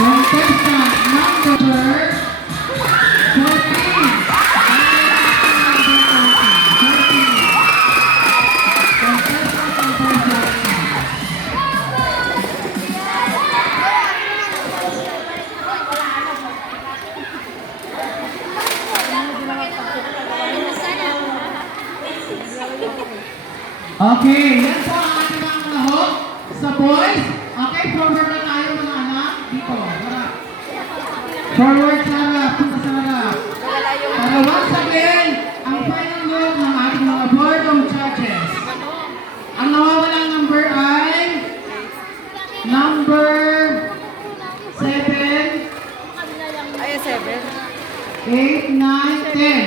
Contestant number 14. Okay, yan po ang ating mga lahok sa boys. Okay, forward na tayo mga anak. Dito, harap. Forward sa harap, punta sa harap. Para once again, ang final look ng ating mga board of judges. Ang nawawalang number ay number 7, Ay, 7. 8, 9, 10.